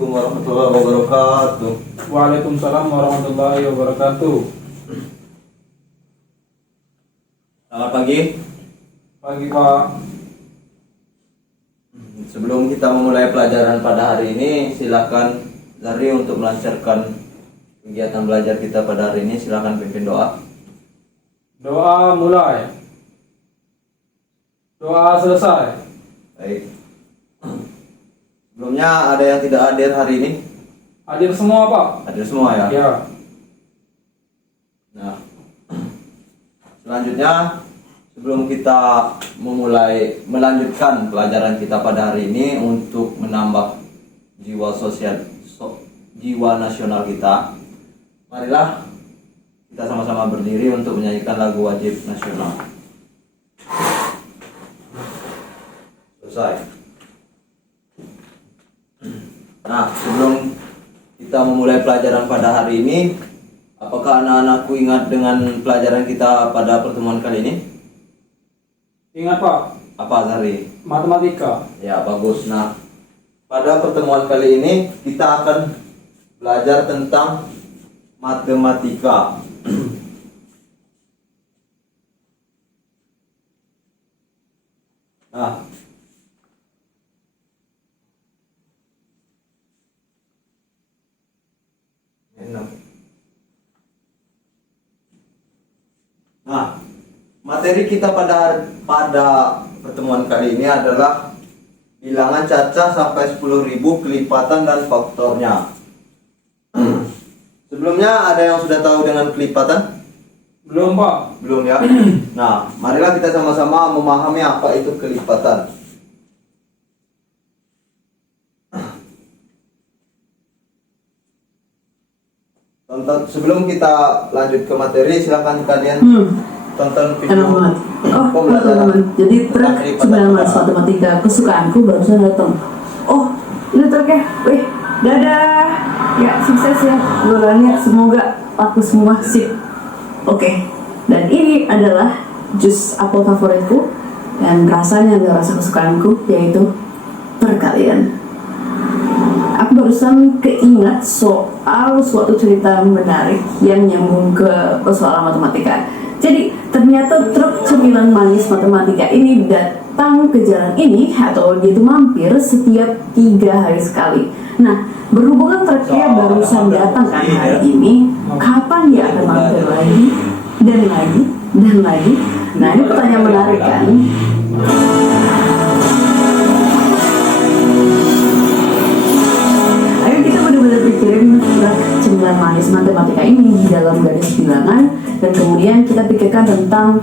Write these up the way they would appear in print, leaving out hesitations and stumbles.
Assalamualaikum warahmatullahi wabarakatuh. Waalaikumsalam warahmatullahi wabarakatuh. Selamat pagi. Pagi Pak. Sebelum kita memulai pelajaran pada hari ini, silakan Zari untuk melancarkan kegiatan belajar kita pada hari ini. Silakan pimpin doa. Doa mulai. Doa selesai. Baik. Sebelumnya ada yang tidak hadir hari ini? Hadir semua Pak? Hadir semua ya? Ya. Nah, selanjutnya sebelum kita memulai melanjutkan pelajaran kita pada hari ini untuk menambah jiwa jiwa nasional kita, marilah kita sama-sama berdiri untuk menyanyikan lagu wajib nasional. Selesai. Nah, sebelum kita memulai pelajaran pada hari ini, apakah anak-anakku ingat dengan pelajaran kita pada pertemuan kali ini? Ingat Pak? Apa, Zari? Matematika. Ya, bagus. Nah, pada pertemuan kali ini kita akan belajar tentang matematika. Nah, materi kita pada pertemuan kali ini adalah bilangan cacah sampai 10.000, kelipatan dan faktornya. Sebelumnya ada yang sudah tahu dengan kelipatan? Belum Pak? Belum ya? Nah, marilah kita sama-sama memahami apa itu kelipatan. Sebelum kita lanjut ke materi, silakan kalian tonton video pembelajaran. Jadi truk 19 matematika kesukaanku barusan datang. Oh, ini truknya. Wih, dadah. Ya, sukses ya bulannya. Semoga aku semua sip. Oke. Dan ini adalah jus apel favoritku dan rasanya adalah rasa kesukaanku, yaitu perkalian. Aku barusan keingat soal suatu cerita menarik yang nyambung ke persoalan matematika. Jadi ternyata truk cemilan manis matematika ini datang ke jalan ini, atau dia itu mampir setiap 3 hari sekali. Nah, berhubungan truknya barusan datang kan hari ini, kapan dia akan mampir lagi dan lagi dan lagi? Nah, ini pertanyaan menarik kan? Pikirin truk cemilan manis matematika ini di dalam garis bilangan, dan kemudian kita pikirkan tentang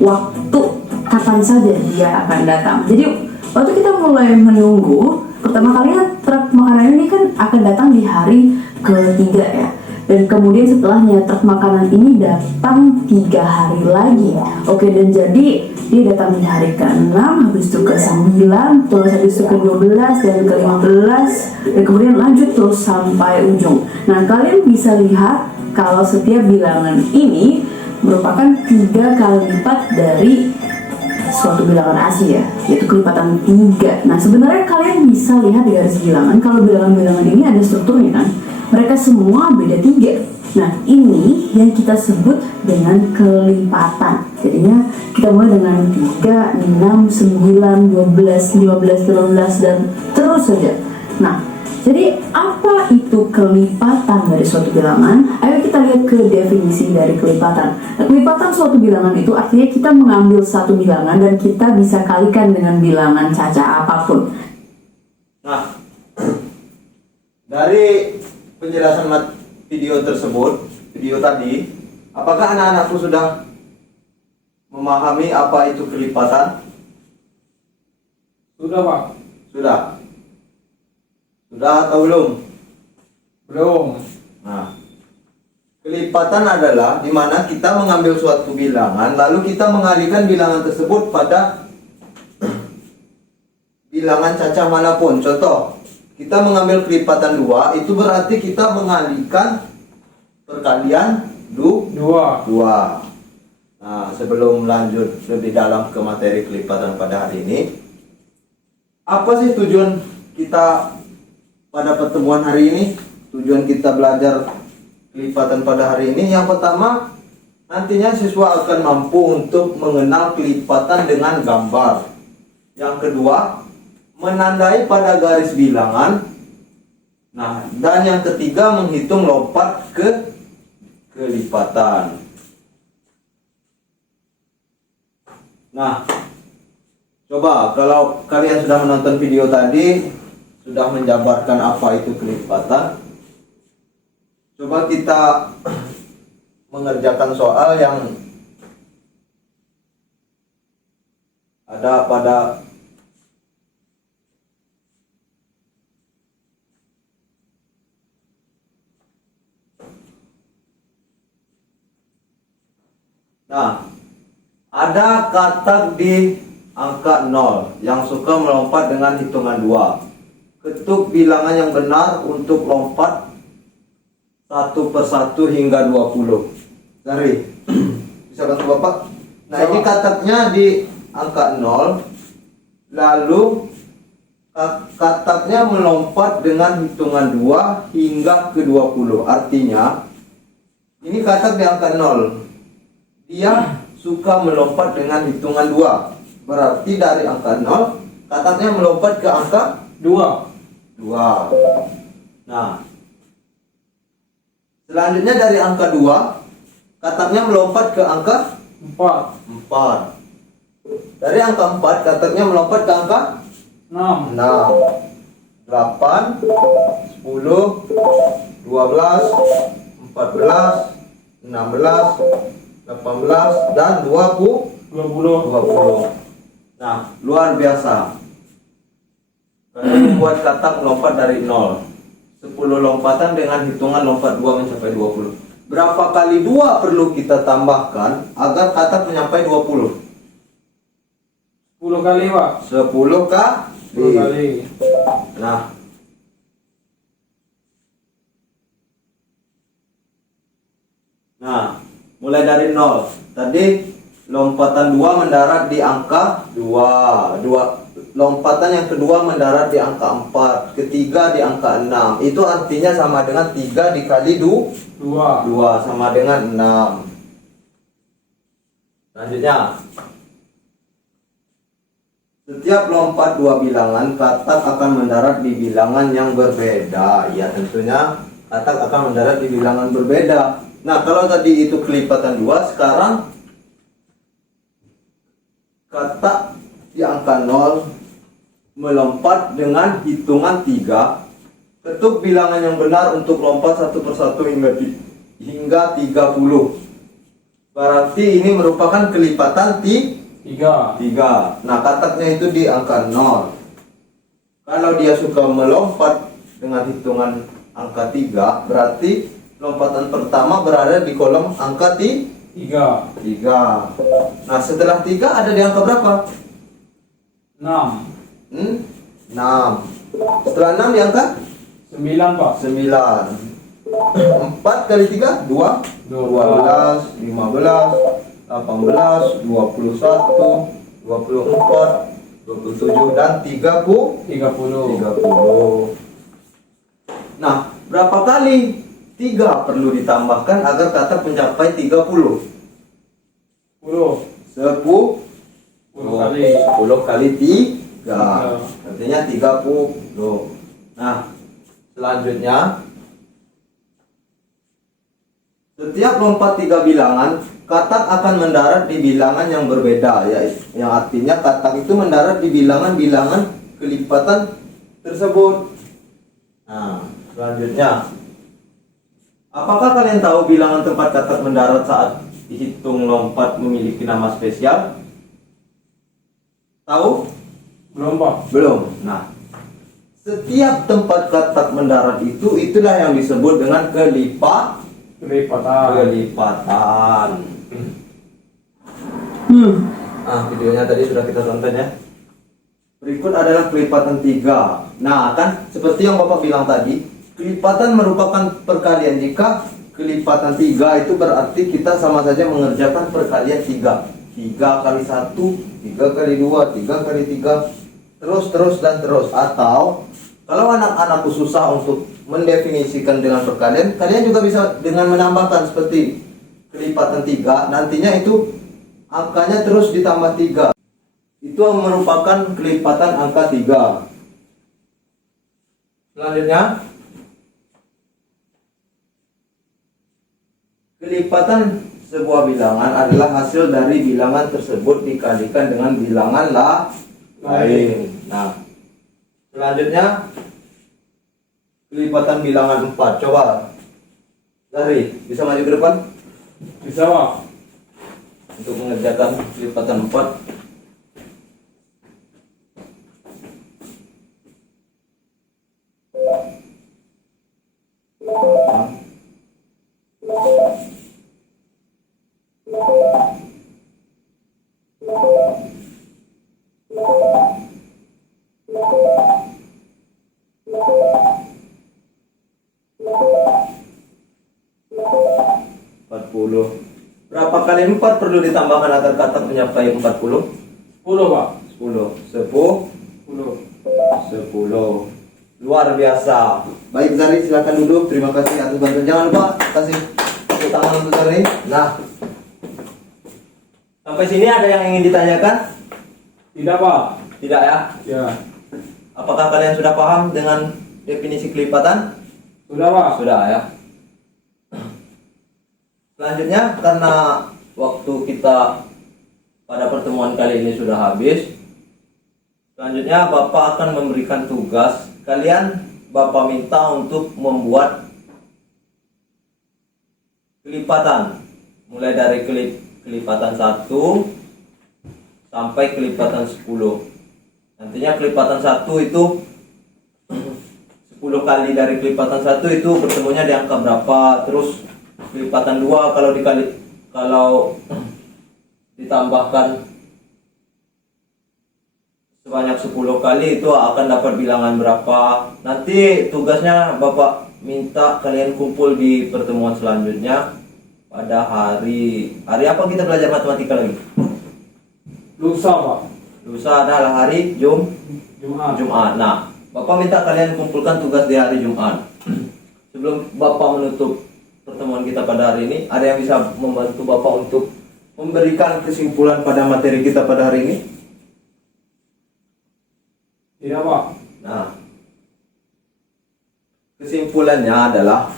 waktu kapan saja dia akan datang. Jadi waktu kita mulai menunggu, pertama kali truk makanan ini kan akan datang di hari ketiga ya, dan kemudian setelahnya truk makanan ini datang 3 hari lagi. Oke, dan jadi dia datang di hari ke-6, habis itu ke-9, terus habis itu ke-12 dan ke-15, dan kemudian lanjut terus sampai ujung. Nah, kalian bisa lihat kalau setiap bilangan ini merupakan 3 kali lipat dari suatu bilangan asli ya, yaitu kelipatan 3. Nah, sebenarnya kalian bisa lihat di garis bilangan, kalau bilangan-bilangan ini ada strukturnya kan, mereka semua beda 3. Nah, ini yang kita sebut dengan kelipatan. Jadinya kita mulai dengan 3, 6, 9, 12, 15, 18 dan terus saja. Nah, jadi apa itu kelipatan dari suatu bilangan? Ayo kita lihat ke definisi dari kelipatan. Nah, kelipatan suatu bilangan itu artinya kita mengambil satu bilangan dan kita bisa kalikan dengan bilangan cacah apapun. Nah, dari penjelasan video tersebut, video tadi, apakah anak-anakku sudah memahami apa itu kelipatan? Sudah Pak? Sudah. Sudah atau belum? Belum. Nah, kelipatan adalah di mana kita mengambil suatu bilangan, lalu kita mengalihkan bilangan tersebut pada bilangan cacah manapun. Contoh, kita mengambil kelipatan 2, itu berarti kita mengalihkan perkalian 2. Nah, sebelum lanjut lebih dalam ke materi kelipatan pada hari ini, apa sih tujuan kita pada pertemuan hari ini, tujuan kita belajar kelipatan pada hari ini, yang pertama, nantinya siswa akan mampu untuk mengenal kelipatan dengan gambar. Yang kedua, menandai pada garis bilangan. Nah, dan yang ketiga, menghitung lompat ke kelipatan. Nah, coba kalau kalian sudah menonton video tadi, sudah menjabarkan apa itu kelipatan, coba kita mengerjakan soal yang ada pada ada katak di angka 0 yang suka melompat dengan hitungan 2. Ketuk bilangan yang benar untuk lompat satu persatu hingga 20. Dari bisa bantu Bapak? Nah, ini kataknya di angka 0, lalu kataknya melompat dengan hitungan 2 hingga ke 20. Artinya ini katak di angka 0, dia suka melompat dengan hitungan 2. Berarti dari angka 0 kataknya melompat ke angka 2. 2. Nah, selanjutnya dari angka 2 kataknya melompat ke angka 4. 4. Dari angka 4 kataknya melompat ke angka 6. 6, 8, 10, 12, 14, 16, 18 dan 20. 20. Nah, luar biasa. Kalian membuat katak melompat dari 0. 10 lompatan dengan hitungan lompat 2 mencapai 20. Berapa kali 2 perlu kita tambahkan agar katak mencapai 20? 10 kali, Pak. 10 10 kali. Nah, mulai dari 0. Tadi lompatan 2 mendarat di angka 2. Lompatan yang kedua mendarat di angka 4. Ketiga di angka 6. Itu artinya sama dengan 3 dikali 2 sama dengan 6. Selanjutnya, setiap lompat 2 bilangan, katak akan mendarat di bilangan yang berbeda. Ya, tentunya katak akan mendarat di bilangan berbeda. Nah, kalau tadi itu kelipatan 2, sekarang katak di angka 0 melompat dengan hitungan 3. Ketuk bilangan yang benar untuk lompat satu persatu hingga 30. Berarti ini merupakan kelipatan 3. Nah, kataknya itu di angka 0. Kalau dia suka melompat dengan hitungan angka 3, berarti lompatan pertama berada di kolom angka 3. Nah, setelah 3 ada di angka berapa? 6. 6. Setelah 6 di angka 9, Pak. 9. 4 kali 3 2, 12, 15, 18, 21, 24, 27 dan 30. 30. Nah, berapa kali 3 perlu ditambahkan agar katak mencapai 30? 10. 10 kali. 10 kali 3. Artinya 30. Nah, selanjutnya, setiap lompat 3 bilangan, katak akan mendarat di bilangan yang berbeda, ya, yang artinya katak itu mendarat di bilangan-bilangan kelipatan tersebut. Nah, selanjutnya, apakah kalian tahu bilangan tempat katak mendarat saat dihitung lompat memiliki nama spesial? Tahu? Belum, Pak. Belum. Nah, setiap tempat katak mendarat itulah yang disebut dengan kelipatan. Videonya tadi sudah kita tonton ya. Berikut adalah kelipatan 3. Nah, kan seperti yang Bapak bilang tadi, kelipatan merupakan perkalian. Jika kelipatan 3 itu berarti kita sama saja mengerjakan perkalian 3. 3 kali 1, 3 kali 2, 3 kali 3, terus dan terus. Atau Kalau anak-anakku susah untuk mendefinisikan dengan perkalian, kalian juga bisa dengan menambahkan seperti kelipatan 3, nantinya itu angkanya terus ditambah 3. Itu merupakan kelipatan angka 3. Selanjutnya, kelipatan sebuah bilangan adalah hasil dari bilangan tersebut dikalikan dengan bilangan lain. Nah, selanjutnya kelipatan bilangan 4. Coba Dari, bisa maju ke depan Bisa, Pak. untuk mengerjakan kelipatan 4. Berapa kali 4 perlu ditambahkan agar kata mencapai 40? 10, Pak. 10. 10. Luar biasa. Baik Zari, silakan duduk. Terima kasih atas bantuan. Jangan lupa kasih tepuk tangan untuk Zari. Nah, sampai sini ada yang ingin ditanyakan? Tidak, Pak. Tidak ya? Ya. Apakah kalian sudah paham dengan definisi kelipatan? Sudah, Pak. Sudah ya. Selanjutnya, karena waktu kita pada pertemuan kali ini sudah habis, selanjutnya Bapak akan memberikan tugas. Kalian Bapak minta untuk membuat kelipatan, mulai dari kelipatan 1 sampai kelipatan 10. Nantinya kelipatan 1 itu 10 kali dari kelipatan 1 itu bertemunya di angka berapa, terus kelipatan 2 kalau ditambahkan sebanyak 10 kali itu akan dapat bilangan berapa. Nanti tugasnya Bapak minta kalian kumpul di pertemuan selanjutnya pada hari apa kita belajar matematika lagi? Lusa, Pak. Lusa adalah hari Jumat. Nah, Bapak minta kalian kumpulkan tugas di hari Jumat. Sebelum Bapak menutup pertemuan kita pada hari ini, ada yang bisa membantu Bapak untuk memberikan kesimpulan pada materi kita pada hari ini? Tidak, Pak. Nah, kesimpulannya adalah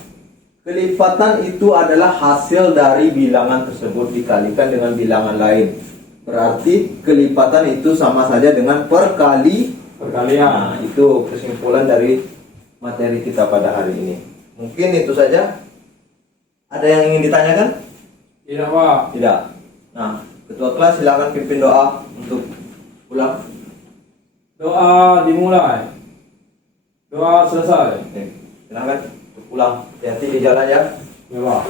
kelipatan itu adalah hasil dari bilangan tersebut dikalikan dengan bilangan lain. Berarti kelipatan itu sama saja dengan Perkalian. Nah, itu kesimpulan dari materi kita pada hari ini. Mungkin itu saja. Ada yang ingin ditanyakan? Tidak, Pak. Tidak. Nah, ketua kelas silakan pimpin doa untuk pulang. Doa dimulai. Doa selesai. Oke, silakan untuk pulang. Hati-hati di jalan ya. Ya, Pak.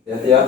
Hati-hati ya.